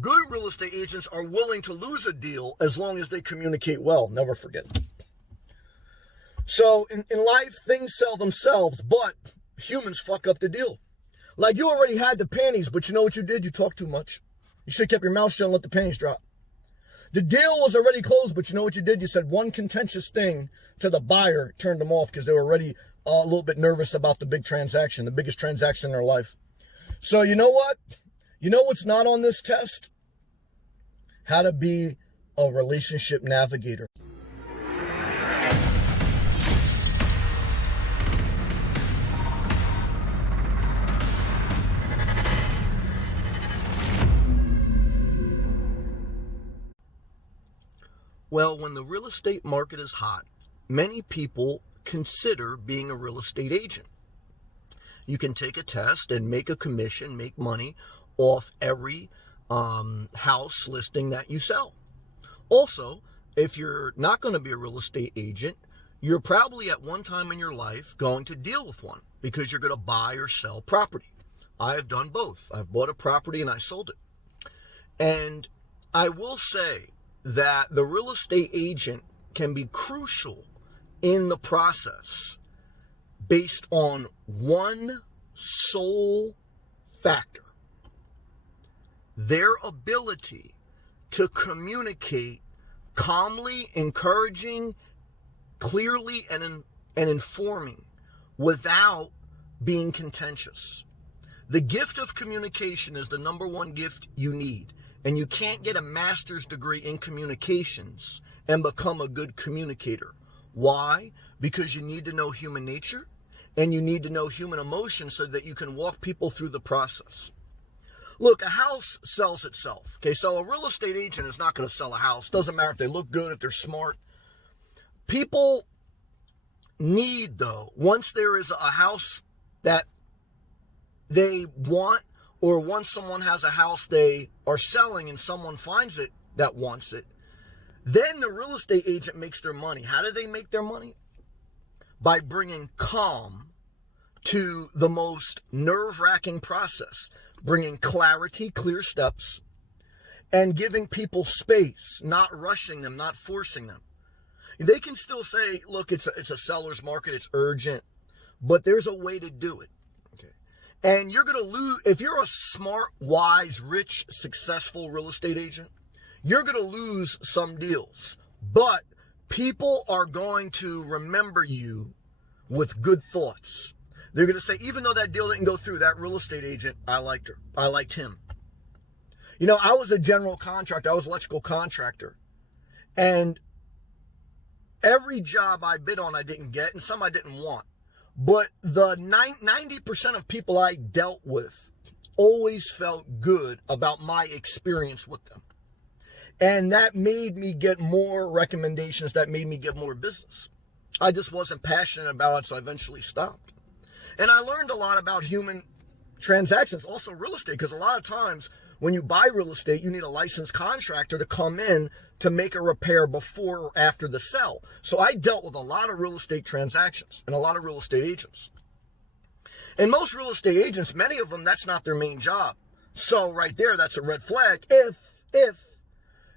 Good real estate agents are willing to lose a deal as long as they communicate well. Never forget. So in life, things sell themselves, but humans fuck up the deal. Like, you already had the panties, but you know what you did? You talked too much. You should have kept your mouth shut and let the panties drop. The deal was already closed, but you know what you did? You said one contentious thing to the buyer, turned them off because they were already a little bit nervous about the big transaction, the biggest transaction in their life. So you know what? You know what's not on this test? How to be a relationship navigator. Well, when the real estate market is hot, many people consider being a real estate agent. You can take a test and make a commission, make money off every house listing that you sell. Also, if you're not going to be a real estate agent, you're probably at one time in your life going to deal with one because you're going to buy or sell property. I have done both. I've bought a property and I sold it. And I will say that the real estate agent can be crucial in the process based on one sole factor: their ability to communicate calmly, encouraging, clearly, and informing without being contentious. The gift of communication is the number one gift you need. And you can't get a master's degree in communications and become a good communicator. Why? Because you need to know human nature and you need to know human emotion so that you can walk people through the process. Look, a house sells itself. Okay, so a real estate agent is not going to sell a house. Doesn't matter if they look good, if they're smart. People need, though, once there is a house that they want, or once someone has a house they are selling and someone finds it that wants it, then the real estate agent makes their money. How do they make their money? By bringing calm to the most nerve-wracking process, bringing clarity, clear steps, and giving people space, not rushing them, not forcing them. They can still say, look, it's a seller's market, it's urgent, but there's a way to do it. And you're going to lose, if you're a smart, wise, rich, successful real estate agent, you're going to lose some deals. But people are going to remember you with good thoughts. They're going to say, even though that deal didn't go through, that real estate agent, I liked her. I liked him. You know, I was a general contractor. I was an electrical contractor. And every job I bid on, I didn't get, and some I didn't want. But the 90% of people I dealt with always felt good about my experience with them. And that made me get more recommendations, that made me get more business. I just wasn't passionate about it, so I eventually stopped. And I learned a lot about human transactions, also real estate, because a lot of times when you buy real estate, you need a licensed contractor to come in to make a repair before or after the sell. So I dealt with a lot of real estate transactions and a lot of real estate agents. And most real estate agents, many of them, that's not their main job. So right there, that's a red flag if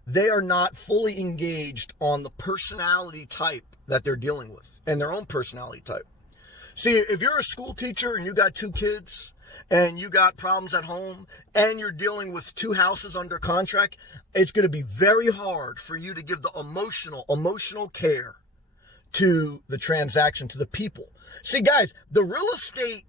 they are not fully engaged on the personality type that they're dealing with and their own personality type. See, if you're a school teacher and you got 2 kids and you got problems at home and you're dealing with 2 houses under contract, it's going to be very hard for you to give the emotional care to the transaction, to the people. See, guys, the real estate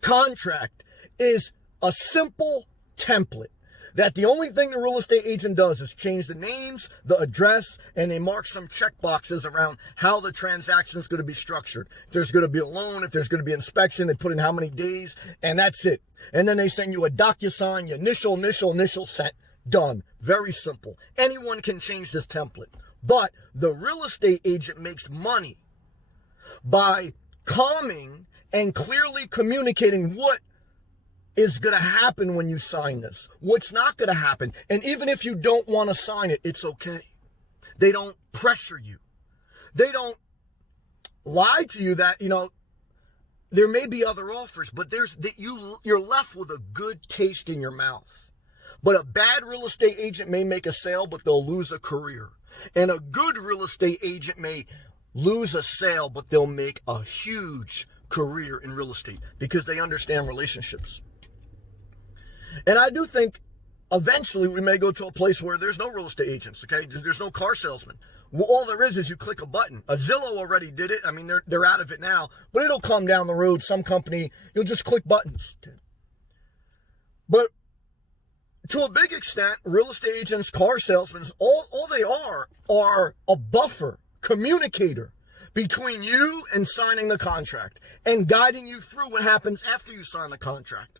contract is a simple template that the only thing the real estate agent does is change the names, the address, and they mark some check boxes around how the transaction is going to be structured. If there's going to be a loan, if there's going to be inspection, they put in how many days, and that's it. And then they send you a DocuSign, your initial, sent, done. Very simple. Anyone can change this template. But the real estate agent makes money by calming and clearly communicating what is going to happen when you sign this, what's not going to happen. And even if you don't want to sign it, it's okay. They don't pressure you. They don't lie to you that, there may be other offers, but you're left with a good taste in your mouth But a bad real estate agent may make a sale, but they'll lose a career. And a good real estate agent may lose a sale, but they'll make a huge career in real estate because they understand relationships. And I do think eventually we may go to a place where there's no real estate agents, okay? There's no car salesman. Well, all there is you click a button. A Zillow already did it. I mean, they're out of it now, but it'll come down the road. Some company, you'll just click buttons. Okay? But to a big extent, real estate agents, car salesmen, all they are a buffer, communicator between you and signing the contract and guiding you through what happens after you sign the contract.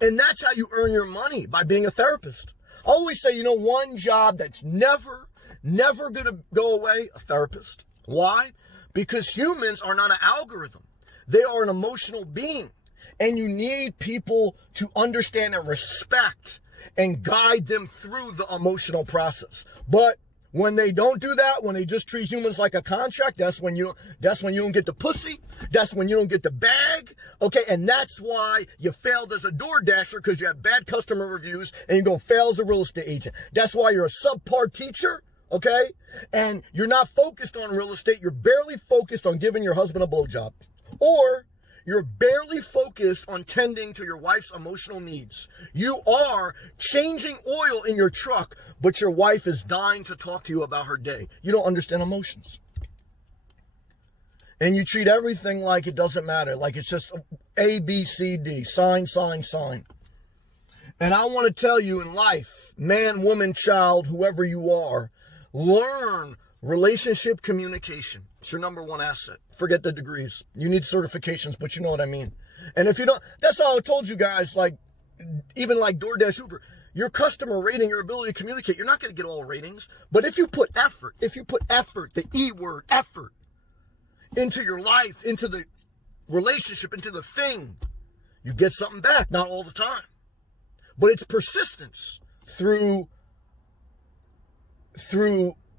And that's how you earn your money, by being a therapist. I always say, one job that's never going to go away, a therapist. Why? Because humans are not an algorithm. They are an emotional being. And you need people to understand and respect and guide them through the emotional process. But when they don't do that, when they just treat humans like a contract, that's when you don't get the pussy. That's when you don't get the bag. Okay, and that's why you failed as a DoorDasher, because you had bad customer reviews, and you're going to fail as a real estate agent. That's why you're a subpar teacher, okay? And you're not focused on real estate. You're barely focused on giving your husband a blowjob. Or you're barely focused on tending to your wife's emotional needs. You are changing oil in your truck, but your wife is dying to talk to you about her day. You don't understand emotions. And you treat everything like it doesn't matter, like it's just A, B, C, D, sign. And I want to tell you, in life, man, woman, child, whoever you are, learn relationship communication. It's your number one asset. Forget the degrees. You need certifications, but you know what I mean. And if you don't, that's all I told you guys, even like DoorDash, Uber, your customer rating, your ability to communicate, you're not going to get all ratings. But if you put effort, the E word, effort, into your life, into the relationship, into the thing, you get something back. Not all the time. But it's persistence through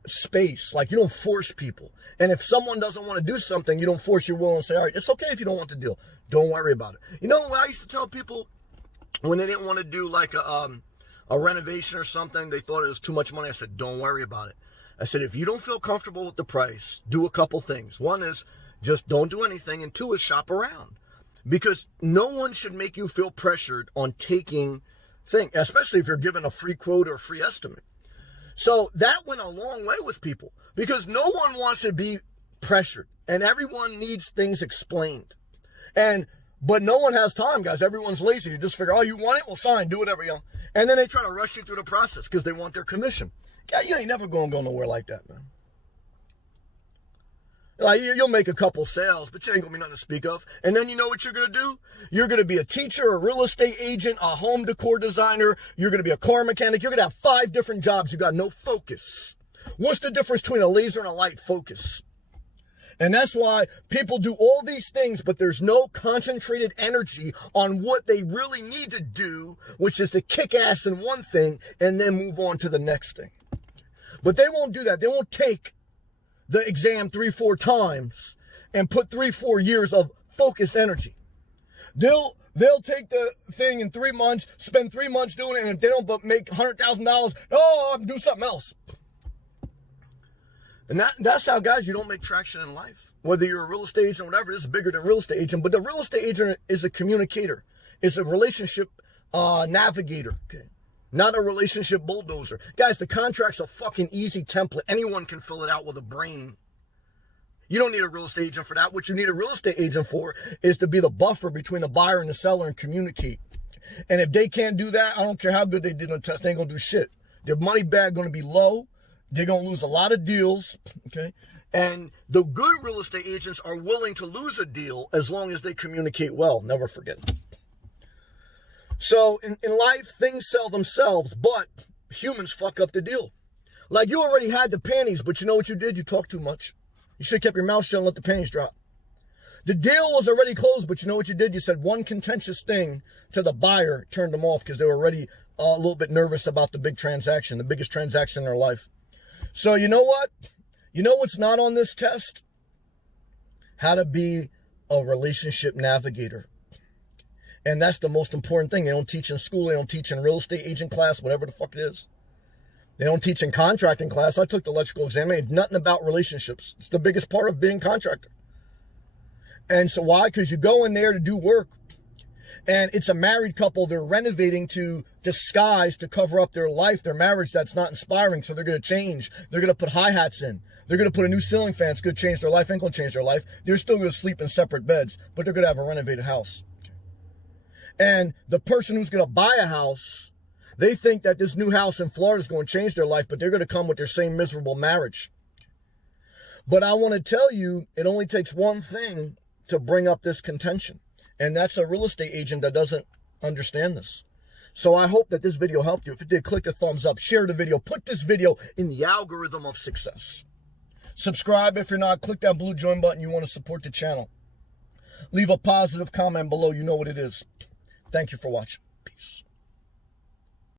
space. Like, you don't force people. And if someone doesn't want to do something, you don't force your will and say, all right, it's okay if you don't want the deal. Don't worry about it. You know what I used to tell people when they didn't want to do like a renovation or something, they thought it was too much money. I said, don't worry about it. I said, if you don't feel comfortable with the price, do a couple things. One is just don't do anything. And two is shop around. Because no one should make you feel pressured on taking things, especially if you're given a free quote or a free estimate. So that went a long way with people, because no one wants to be pressured, and everyone needs things explained. But no one has time, guys. Everyone's lazy. You just figure, oh, you want it? Well, sign, do whatever, And then they try to rush you through the process because they want their commission. Yeah, you ain't never going to go nowhere like that, man. Like, you'll make a couple sales, but you ain't going to be nothing to speak of. And then you know what you're going to do? You're going to be a teacher, a real estate agent, a home decor designer. You're going to be a car mechanic. You're going to have 5 different jobs. You got no focus. What's the difference between a laser and a light? Focus. And that's why people do all these things, but there's no concentrated energy on what they really need to do, which is to kick ass in one thing and then move on to the next thing. But they won't do that. They won't take the exam 3-4 times and put 3-4 years of focused energy. They'll take the thing in 3 months, spend 3 months doing it, and if they don't make $100,000, I'm do something else. And that's how, guys, you don't make traction in life. Whether you're a real estate agent or whatever, this is bigger than real estate agent. But the real estate agent is a communicator. Is a relationship navigator. Okay. Not a relationship bulldozer. Guys, the contract's a fucking easy template. Anyone can fill it out with a brain. You don't need a real estate agent for that. What you need a real estate agent for is to be the buffer between the buyer and the seller and communicate. And if they can't do that, I don't care how good they did on the test, they ain't gonna do shit. Their money bag gonna be low. They're gonna lose a lot of deals, okay? And the good real estate agents are willing to lose a deal as long as they communicate well. Never forget. So in life, things sell themselves, but humans fuck up the deal. Like, you already had the panties, but you know what you did? You talked too much. You should have kept your mouth shut and let the panties drop. The deal was already closed, but you know what you did? You said one contentious thing to the buyer, turned them off because they were already a little bit nervous about the big transaction, the biggest transaction in their life. So you know what? You know what's not on this test? How to be a relationship navigator. And that's the most important thing. They don't teach in school. They don't teach in real estate agent class, whatever the fuck it is. They don't teach in contracting class. I took the electrical exam. I had nothing about relationships. It's the biggest part of being a contractor. And so why? Because you go in there to do work, and it's a married couple. They're renovating to disguise, to cover up their life, their marriage that's not inspiring. So they're going to change. They're going to put hi-hats in. They're going to put a new ceiling fan. It's going to change their life. Ain't going to change their life. They're still going to sleep in separate beds, but they're going to have a renovated house. And the person who's going to buy a house, they think that this new house in Florida is going to change their life, but they're going to come with their same miserable marriage. But I want to tell you, it only takes one thing to bring up this contention. And that's a real estate agent that doesn't understand this. So I hope that this video helped you. If it did, click a thumbs up, share the video, put this video in the algorithm of success. Subscribe if you're not. Click that blue join button. You want to support the channel. Leave a positive comment below. You know what it is. Thank you for watching. Peace.